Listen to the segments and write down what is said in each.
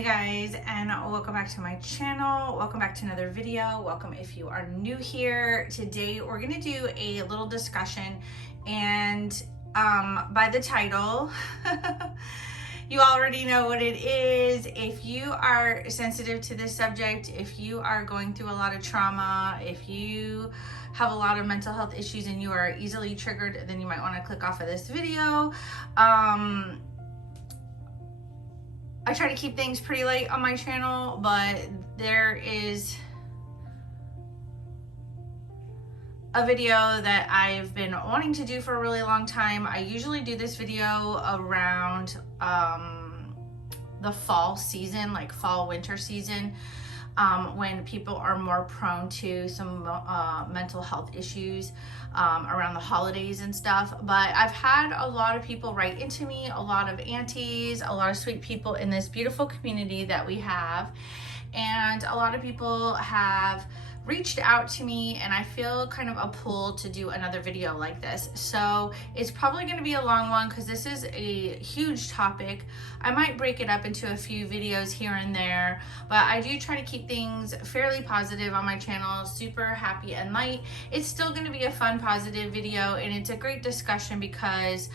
Hey guys, and welcome back to my channel. Welcome back to another video. Welcome if you are new here. Today we're gonna do a little discussion, and by the title you already know what it is. If you are sensitive to this subject, if you are going through a lot of trauma, if you have a lot of mental health issues and you are easily triggered, then you might want to click off of this video. I try to keep things pretty light on my channel, but there is a video that I've been wanting to do for a really long time. I usually do this video around the fall season, like fall winter season, when people are more prone to some mental health issues around the holidays and stuff. But I've had a lot of people write into me, a lot of aunties, a lot of sweet people in this beautiful community that we have, and a lot of people have reached out to me, and I feel kind of a pull to do another video like this. So it's probably going to be a long one because this is a huge topic. I might break it up into a few videos here and there, but I do try to keep things fairly positive on my channel, super happy and light. It's still going to be a fun, positive video, and it's a great discussion because,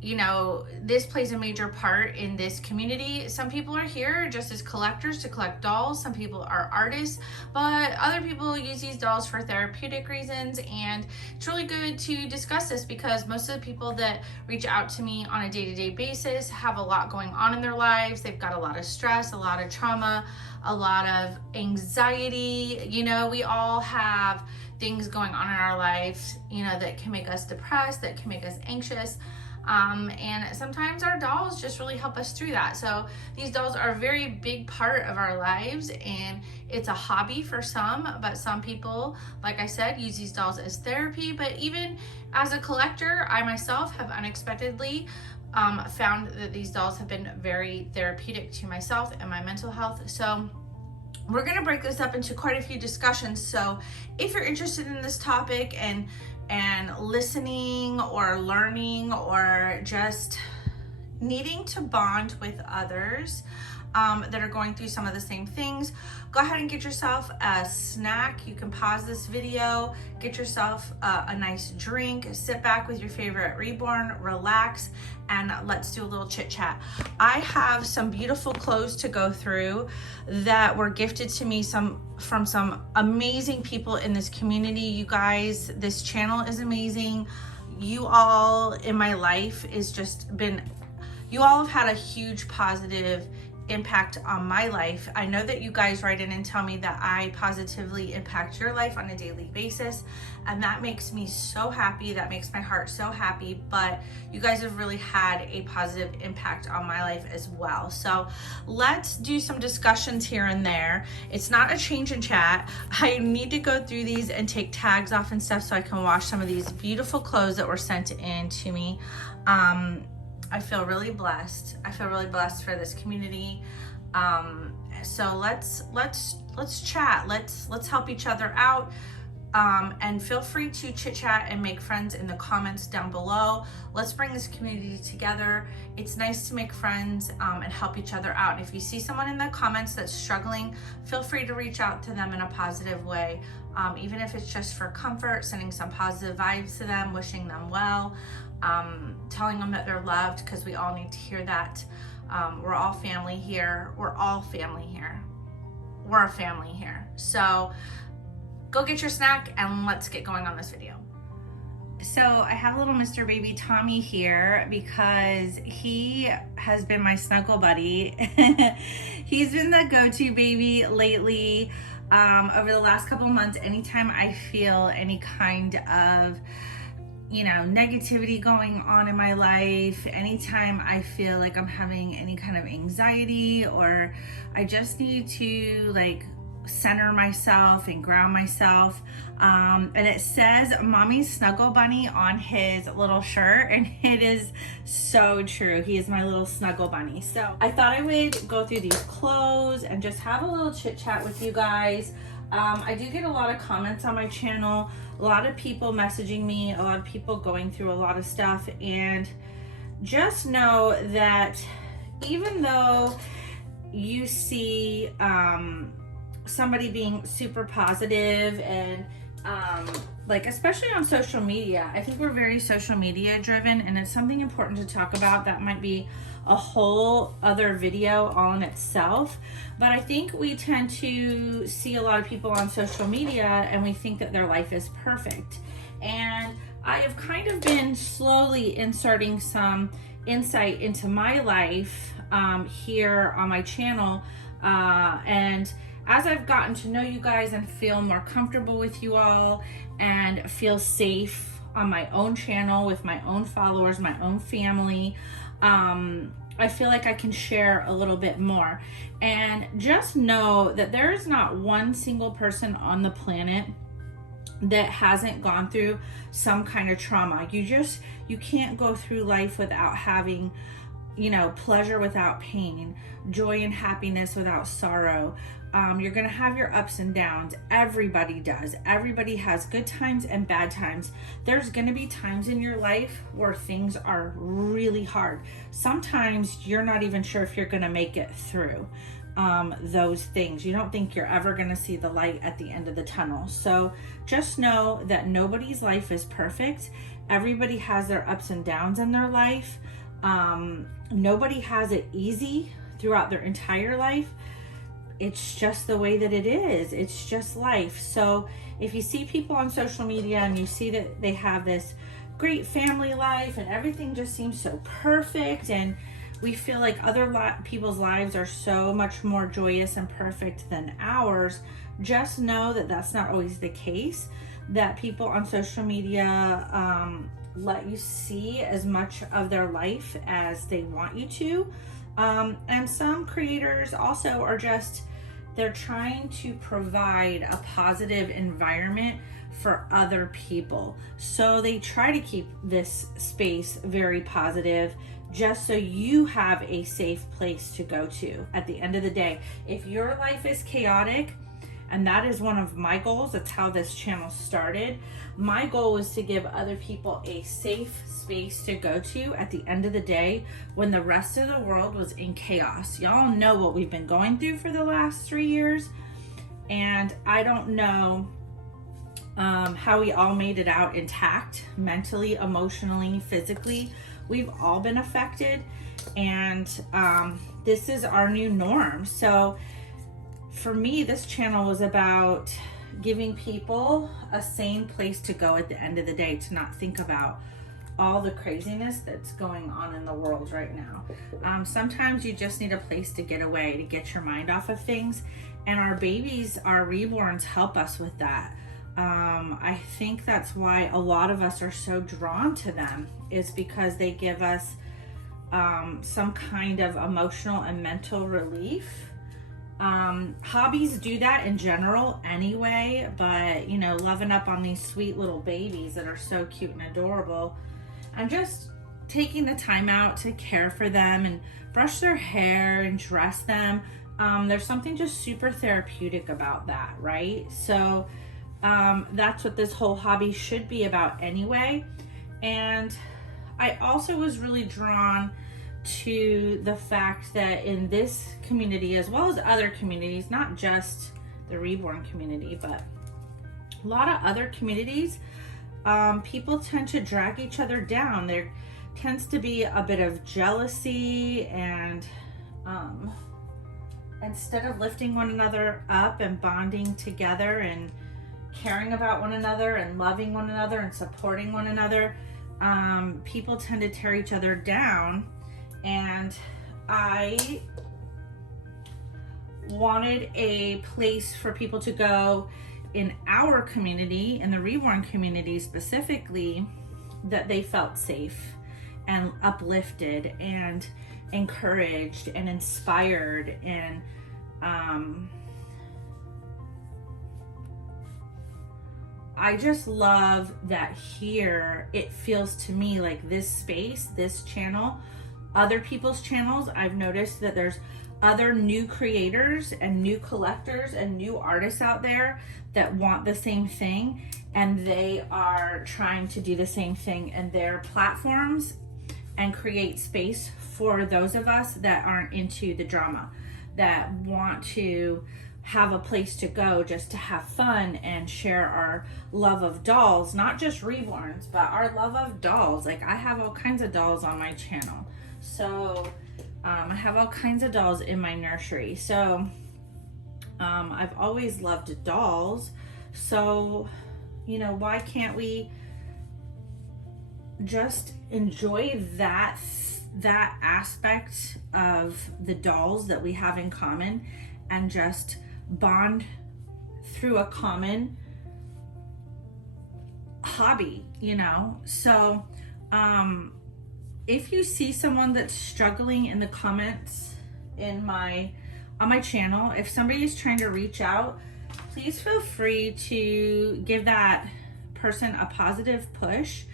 you know, this plays a major part in this community. Some people are here just as collectors to collect dolls. Some people are artists, but other people use these dolls for therapeutic reasons. And it's really good to discuss this because most of the people that reach out to me on a day-to-day basis have a lot going on in their lives. They've got a lot of stress, a lot of trauma, a lot of anxiety. You know, we all have things going on in our lives, you know, that can make us depressed, that can make us anxious. And sometimes our dolls just really help us through that. So these dolls are a very big part of our lives, and it's a hobby for some, but some people, like I said, use these dolls as therapy. But even as a collector, I myself have unexpectedly found that these dolls have been very therapeutic to myself and my mental health. So we're going to break this up into quite a few discussions. So if you're interested in this topic and listening or learning or just needing to bond with others that are going through some of the same things, go ahead and get yourself a snack. You can pause this video, get yourself a nice drink, sit back with your favorite Reborn, relax, and let's do a little chit chat. I have some beautiful clothes to go through that were gifted to me from some amazing people in this community. You guys, this channel is amazing. You all in my life is just been, you all have had a huge positive impact on my life. I know that you guys write in and tell me that I positively impact your life on a daily basis, and that makes me so happy. That makes my heart so happy. But you guys have really had a positive impact on my life as well. So let's do some discussions here and there. It's not a change in chat. I need to go through these and take tags off and stuff so I can wash some of these beautiful clothes that were sent in to me. I feel really blessed. I feel really blessed for this community. So let's chat. Let's help each other out. And feel free to chit chat and make friends in the comments down below. Let's bring this community together. It's nice to make friends and help each other out. If you see someone in the comments that's struggling, feel free to reach out to them in a positive way. Even if it's just for comfort, sending some positive vibes to them, wishing them well, telling them that they're loved, because we all need to hear that. We're all family here. We're all family here. We're a family here. So go get your snack and let's get going on this video. So I have little Mr. Baby Tommy here because he has been my snuggle buddy. He's been the go-to baby lately. Over the last couple months, anytime I feel any kind of, you know, negativity going on in my life, anytime I feel like I'm having any kind of anxiety, or I just need to like center myself and ground myself, and it says Mommy's Snuggle Bunny on his little shirt, and it is so true. He is my little snuggle bunny. So I thought I would go through these clothes and just have a little chit chat with you guys. I do get a lot of comments on my channel, a lot of people messaging me, a lot of people going through a lot of stuff, and just know that even though you see somebody being super positive and like, especially on social media. I think we're very social media driven, and it's something important to talk about. That might be a whole other video all in itself, but I think we tend to see a lot of people on social media and we think that their life is perfect. And I have kind of been slowly inserting some insight into my life here on my channel, and as I've gotten to know you guys and feel more comfortable with you all and feel safe on my own channel with my own followers, my own family, I feel like I can share a little bit more. And just know that there is not one single person on the planet that hasn't gone through some kind of trauma. You can't go through life without having, you know, pleasure without pain, joy and happiness without sorrow. You're gonna have your ups and downs. Everybody does. Everybody has good times and bad times. There's gonna be times in your life where things are really hard. Sometimes you're not even sure if you're gonna make it through those things. You don't think you're ever gonna see the light at the end of the tunnel. So just know that nobody's life is perfect. Everybody has their ups and downs in their life. Nobody has it easy throughout their entire life. It's just the way that it is. It's just life. So if you see people on social media and you see that they have this great family life and everything just seems so perfect, and we feel like other people's lives are so much more joyous and perfect than ours, just know that that's not always the case. That people on social media let you see as much of their life as they want you to. And some creators also are they're trying to provide a positive environment for other people. So they try to keep this space very positive just so you have a safe place to go to at the end of the day. If your life is chaotic, and that is one of my goals, that's how this channel started. My goal was to give other people a safe space to go to at the end of the day when the rest of the world was in chaos. Y'all know what we've been going through for the last 3 years, and I don't know how we all made it out intact, mentally, emotionally, physically. We've all been affected, and this is our new norm. So for me, this channel was about giving people a sane place to go at the end of the day, to not think about all the craziness that's going on in the world right now. Sometimes you just need a place to get away, to get your mind off of things, and our babies, our reborns, help us with that. I think that's why a lot of us are so drawn to them, is because they give us some kind of emotional and mental relief. Hobbies do that in general anyway, but you know, loving up on these sweet little babies that are so cute and adorable, and just taking the time out to care for them and brush their hair and dress them, there's something just super therapeutic about that, right? So that's what this whole hobby should be about anyway. And I also was really drawn to the fact that in this community, as well as other communities, not just the Reborn community, but a lot of other communities, people tend to drag each other down. There tends to be a bit of jealousy, and instead of lifting one another up and bonding together and caring about one another and loving one another and supporting one another, people tend to tear each other down. And I wanted a place for people to go in our community, in the Reborn community specifically, that they felt safe and uplifted and encouraged and inspired. And I just love that here it feels to me like this space, this channel, other people's channels, I've noticed that there's other new creators and new collectors and new artists out there that want the same thing, and they are trying to do the same thing in their platforms and create space for those of us that aren't into the drama, that want to have a place to go just to have fun and share our love of dolls, not just Reborns, but our love of dolls. Like, I have all kinds of dolls on my channel. So I have all kinds of dolls in my nursery. So I've always loved dolls. So, you know, why can't we just enjoy that aspect of the dolls that we have in common and just bond through a common hobby, you know? So if you see someone that's struggling in the comments on my channel, if somebody is trying to reach out, please feel free to give that person a positive push,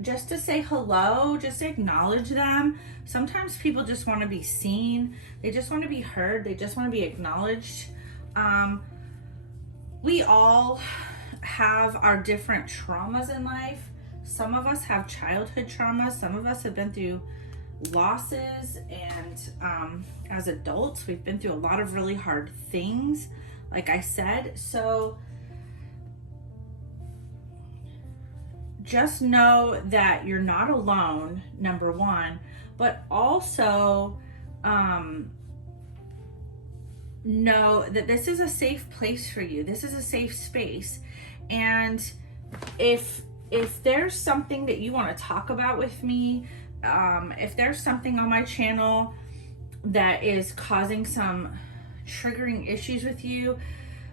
just to say hello, just to acknowledge them. Sometimes people just want to be seen, they just want to be heard, they just want to be acknowledged. We all have our different traumas in life. Some of us have childhood trauma, some of us have been through losses, and as adults we've been through a lot of really hard things, like I said. So just know that you're not alone, number one, but also know that this is a safe place for you. This is a safe space. And if there's something that you want to talk about with me, if there's something on my channel that is causing some triggering issues with you,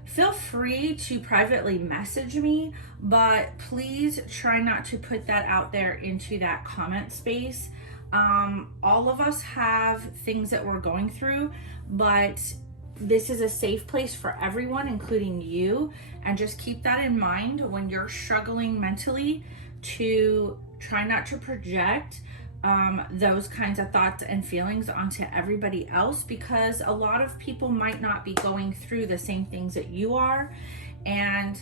feel free to privately message me, but please try not to put that out there into that comment space. All of us have things that we're going through, but this is a safe place for everyone, including you. And just keep that in mind when you're struggling mentally, to try not to project those kinds of thoughts and feelings onto everybody else, because a lot of people might not be going through the same things that you are. And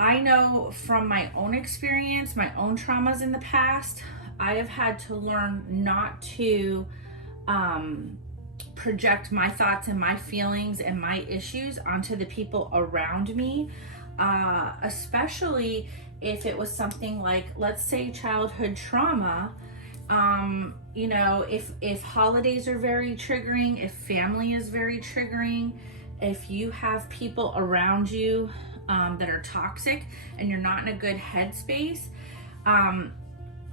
I know from my own experience, my own traumas in the past, I have had to learn not to project my thoughts and my feelings and my issues onto the people around me, especially if it was something like, let's say, childhood trauma. You know, if holidays are very triggering, if family is very triggering, if you have people around you that are toxic and you're not in a good headspace,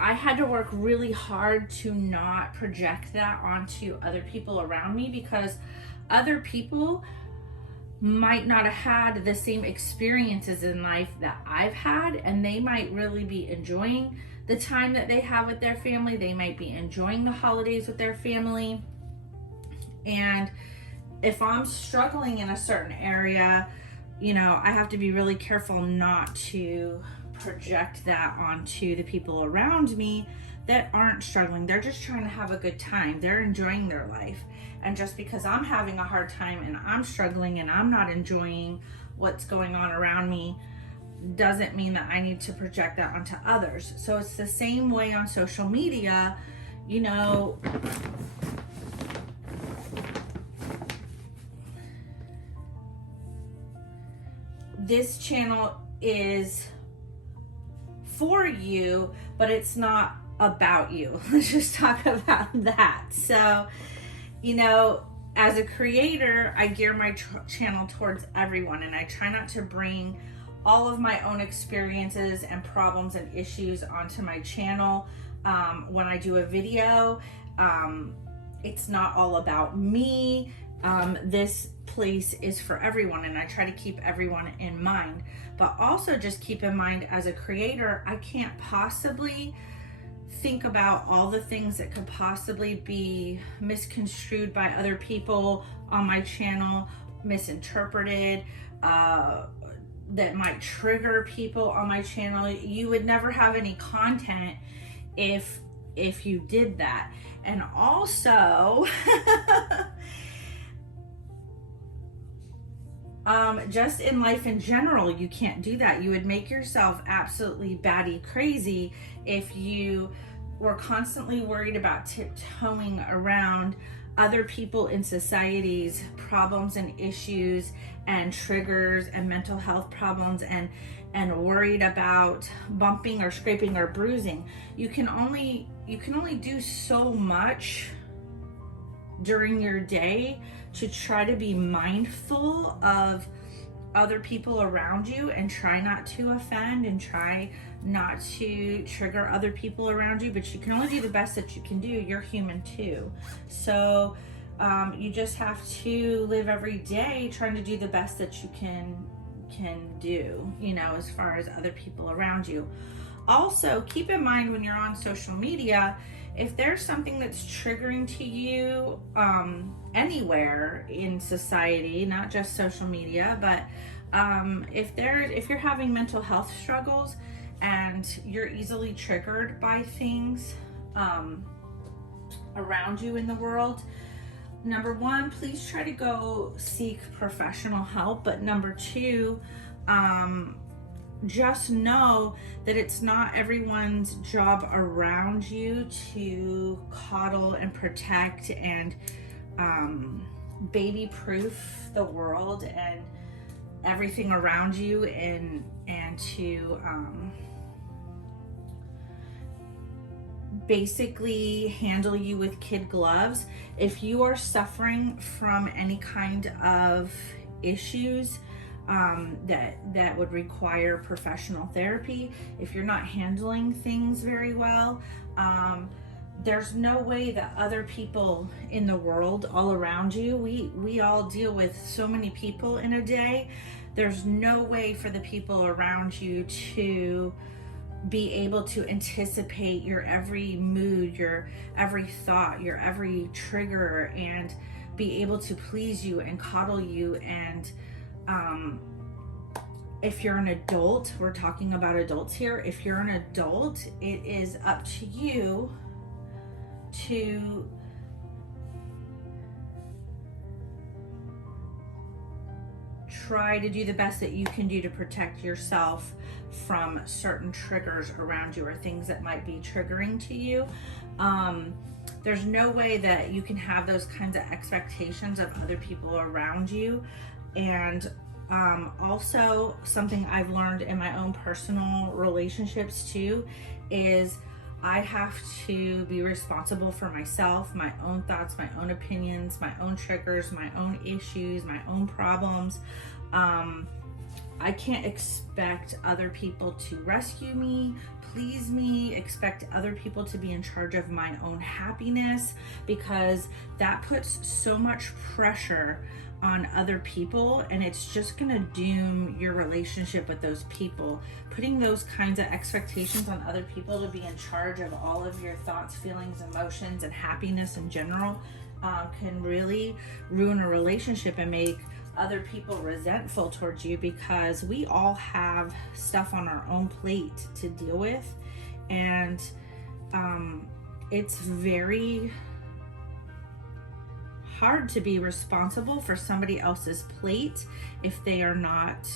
I had to work really hard to not project that onto other people around me, because other people might not have had the same experiences in life that I've had, and they might really be enjoying the time that they have with their family. They might be enjoying the holidays with their family. And if I'm struggling in a certain area, you know, I have to be really careful not to project that onto the people around me that aren't struggling. They're just trying to have a good time. They're enjoying their life. And just because I'm having a hard time and I'm struggling and I'm not enjoying what's going on around me, doesn't mean that I need to project that onto others. So it's the same way on social media. You know, this channel is for you, but it's not about you. Let's just talk about that. So, you know, as a creator, I gear my channel towards everyone, and I try not to bring all of my own experiences and problems and issues onto my channel. When I do a video, it's not all about me. This place is for everyone, and I try to keep everyone in mind. But also just keep in mind, as a creator, I can't possibly think about all the things that could possibly be misconstrued by other people on my channel, misinterpreted, that might trigger people on my channel. You would never have any content if you did that. And also just in life in general, you can't do that. You would make yourself absolutely batty crazy if you were constantly worried about tiptoeing around other people in society's problems and issues and triggers and mental health problems and worried about bumping or scraping or bruising. You can only do so much during your day to try to be mindful of other people around you and try not to offend and try not to trigger other people around you, but you can only do the best that you can do. You're human too. So you just have to live every day trying to do the best that you can do, you know, as far as other people around you. Also, keep in mind when you're on social media, if there's something that's triggering to you anywhere in society, not just social media, but if you're having mental health struggles and you're easily triggered by things around you in the world, number one, please try to go seek professional help. But number two, just know that it's not everyone's job around you to coddle and protect and baby proof the world and everything around you and to basically handle you with kid gloves. If you are suffering from any kind of issues that would require professional therapy, if you're not handling things very well, there's no way that other people in the world all around you, we all deal with so many people in a day, there's no way for the people around you to be able to anticipate your every mood, your every thought, your every trigger, and be able to please you and coddle you. And if you're an adult, we're talking about adults here, if you're an adult, it is up to you to try to do the best that you can do to protect yourself from certain triggers around you or things that might be triggering to you. There's no way that you can have those kinds of expectations of other people around you. And also something I've learned in my own personal relationships too is I have to be responsible for myself, my own thoughts, my own opinions, my own triggers, my own issues, my own problems. I can't expect other people to rescue me, please me, expect other people to be in charge of my own happiness, because that puts so much pressure on other people, and it's just gonna doom your relationship with those people. Putting those kinds of expectations on other people to be in charge of all of your thoughts, feelings, emotions, and happiness in general can really ruin a relationship and make other people resentful towards you, because we all have stuff on our own plate to deal with, and it's very hard to be responsible for somebody else's plate if they are not,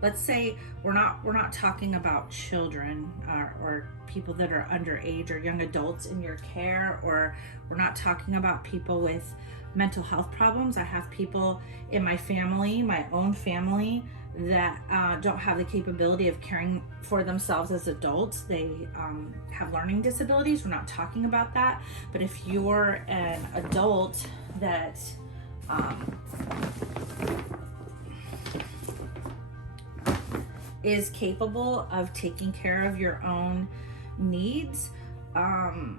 let's say we're not talking about children or people that are underage or young adults in your care, or we're not talking about people with mental health problems. I have people in my family, my own family, that don't have the capability of caring for themselves as adults. They have learning disabilities. We're not talking about that. But if you're an adult that is capable of taking care of your own needs, and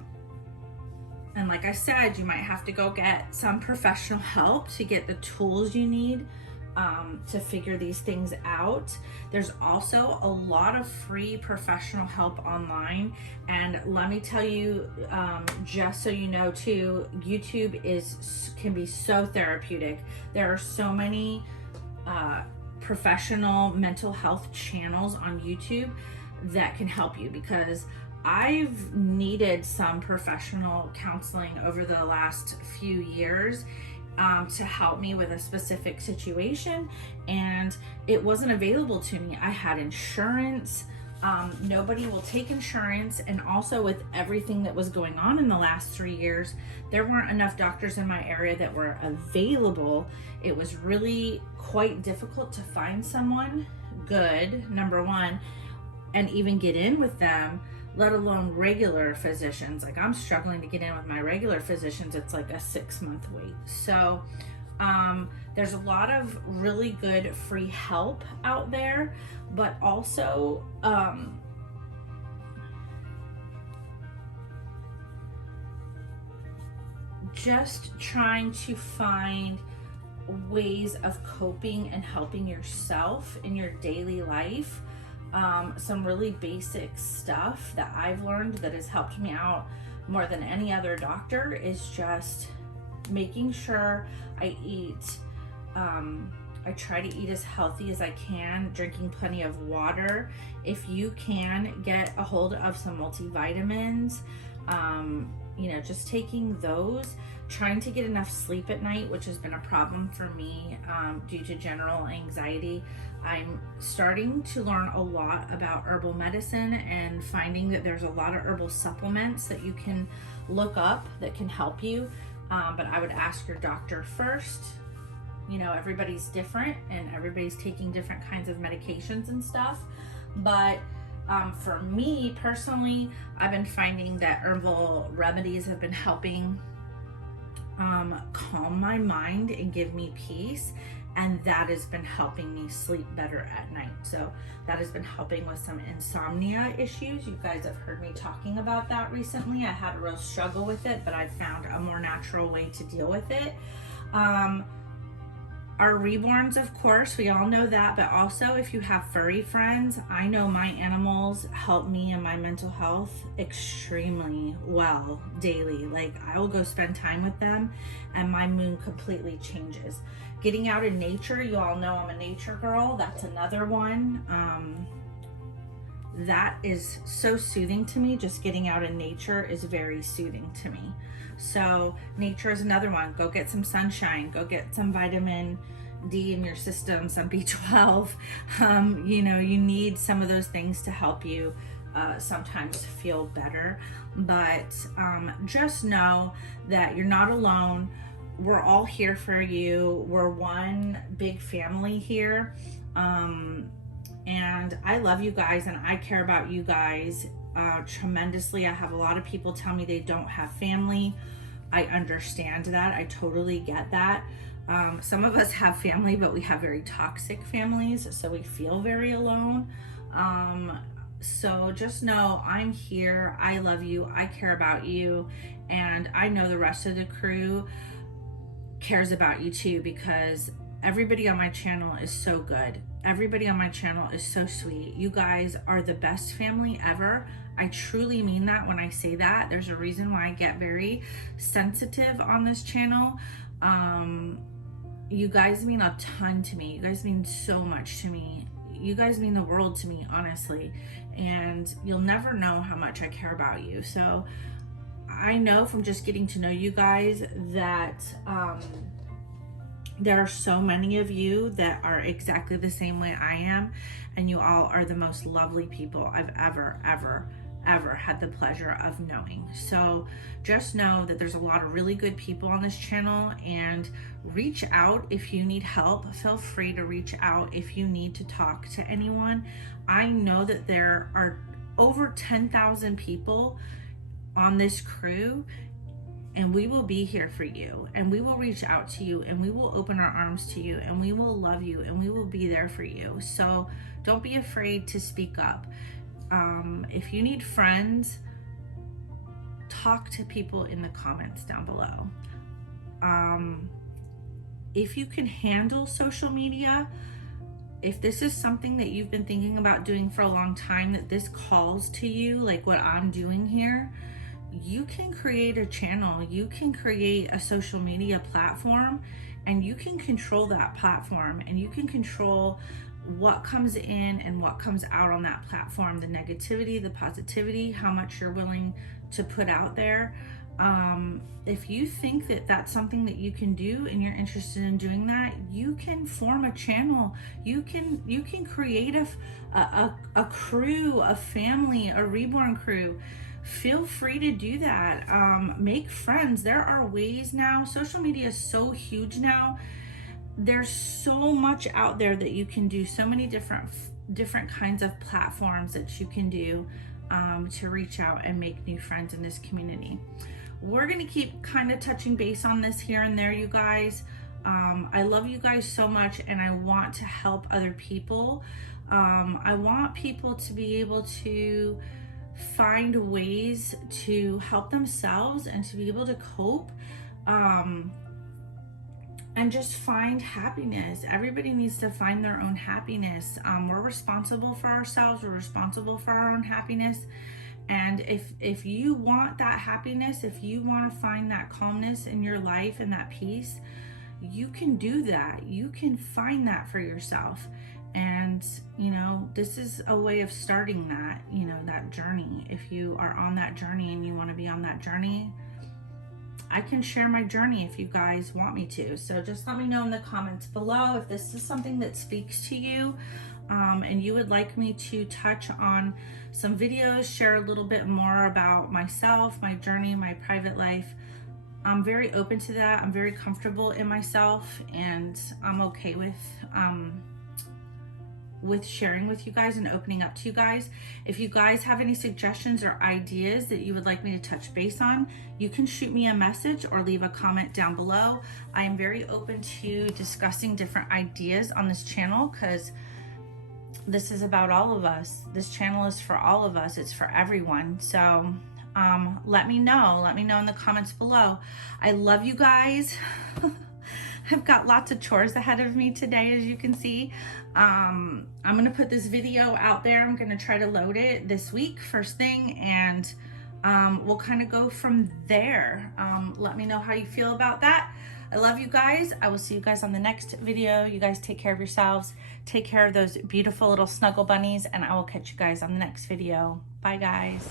like I said, you might have to go get some professional help to get the tools you need to figure these things out. There's also a lot of free professional help online. And let me tell you, just so you know too, YouTube can be so therapeutic. There are so many professional mental health channels on YouTube that can help you, because I've needed some professional counseling over the last few years to help me with a specific situation, and it wasn't available to me. I had insurance, Nobody will take insurance, and also with everything that was going on in the last 3 years, there weren't enough doctors in my area that were available. It was really quite difficult to find someone good, number one, and even get in with them, let alone regular physicians. Like, I'm struggling to get in with my regular physicians. It's like a 6-month wait. So there's a lot of really good free help out there, but also just trying to find ways of coping and helping yourself in your daily life. Some really basic stuff that I've learned that has helped me out more than any other doctor is just making sure I eat. I try to eat as healthy as I can, drinking plenty of water. If you can get a hold of some multivitamins, you know, just taking those, trying to get enough sleep at night, which has been a problem for me due to general anxiety. I'm starting to learn a lot about herbal medicine and finding that there's a lot of herbal supplements that you can look up that can help you. But I would ask your doctor first. You know, everybody's different and everybody's taking different kinds of medications and stuff. But for me personally, I've been finding that herbal remedies have been helping calm my mind and give me peace, and that has been helping me sleep better at night. So that has been helping with some insomnia issues. You guys have heard me talking about that recently. I had a real struggle with it, but I found a more natural way to deal with it. Our Reborns, of course, we all know that, but also if you have furry friends, I know my animals help me in my mental health extremely well daily. Like, I will go spend time with them and my mood completely changes. Getting out in nature, you all know I'm a nature girl. That's another one. That is so soothing to me. Just getting out in nature is very soothing to me. So nature is another one. Go get some sunshine, go get some vitamin D in your system, some B12. You know, you need some of those things to help you sometimes feel better. But just know that you're not alone. We're all here for you. We're one big family here. And I love you guys and I care about you guys tremendously. I have a lot of people tell me they don't have family. I understand that. I totally get that. Some of us have family, but we have very toxic families, so we feel very alone. So just know I'm here. I love you. I care about you. And I know the rest of the crew cares about you too, because everybody on my channel is so good. Everybody on my channel is so sweet. You guys are the best family ever. I truly mean that when I say that. There's a reason why I get very sensitive on this channel. You guys mean a ton to me. You guys mean so much to me. You guys mean the world to me, honestly. And you'll never know how much I care about you. So I know from just getting to know you guys that there are so many of you that are exactly the same way I am, and you all are the most lovely people I've ever had the pleasure of knowing. So just know that there's a lot of really good people on this channel, and reach out if you need help. Feel free to reach out if you need to talk to anyone. I know that there are over 10,000 people on this crew, and we will be here for you, and we will reach out to you, and we will open our arms to you, and we will love you, and we will be there for you. So don't be afraid to speak up. If you need friends, talk to people in the comments down below. If you can handle social media, if this is something that you've been thinking about doing for a long time, that this calls to you, like what I'm doing here, you can create a channel, you can create a social media platform, and you can control that platform, and you can control what comes in and what comes out on that platform, the negativity, the positivity, how much you're willing to put out there. If you think that that's something that you can do and you're interested in doing that, you can form a channel. You can create a crew, a family, a Reborn crew. Feel free to do that. Make friends. There are ways now. Social media is so huge now. There's so much out there that you can do, so many different kinds of platforms that you can do to reach out and make new friends in this community. We're gonna keep kind of touching base on this here and there, you guys. I love you guys so much, and I want to help other people. I want people to be able to find ways to help themselves and to be able to cope, and just find happiness. Everybody needs to find their own happiness. We're responsible for ourselves. We're responsible for our own happiness. And if you want that happiness, if you want to find that calmness in your life and that peace, you can do that. You can find that for yourself. And, you know, this is a way of starting that, you know, that journey. If you are on that journey and you want to be on that journey, I can share my journey if you guys want me to. So just let me know in the comments below if this is something that speaks to you, and you would like me to touch on some videos, share a little bit more about myself, my journey, my private life. I'm very open to that. I'm very comfortable in myself, and I'm okay with sharing with you guys and opening up to you guys. If you guys have any suggestions or ideas that you would like me to touch base on, you can shoot me a message or leave a comment down below. I am very open to discussing different ideas on this channel, because this is about all of us. This channel is for all of us. It's for everyone. So let me know in the comments below. I love you guys. I've got lots of chores ahead of me today, as you can see. I'm gonna put this video out there. I'm gonna try to load it this week, first thing, and we'll kind of go from there. Let me know how you feel about that. I love you guys. I will see you guys on the next video. You guys take care of yourselves. Take care of those beautiful little snuggle bunnies, and I will catch you guys on the next video. Bye, guys.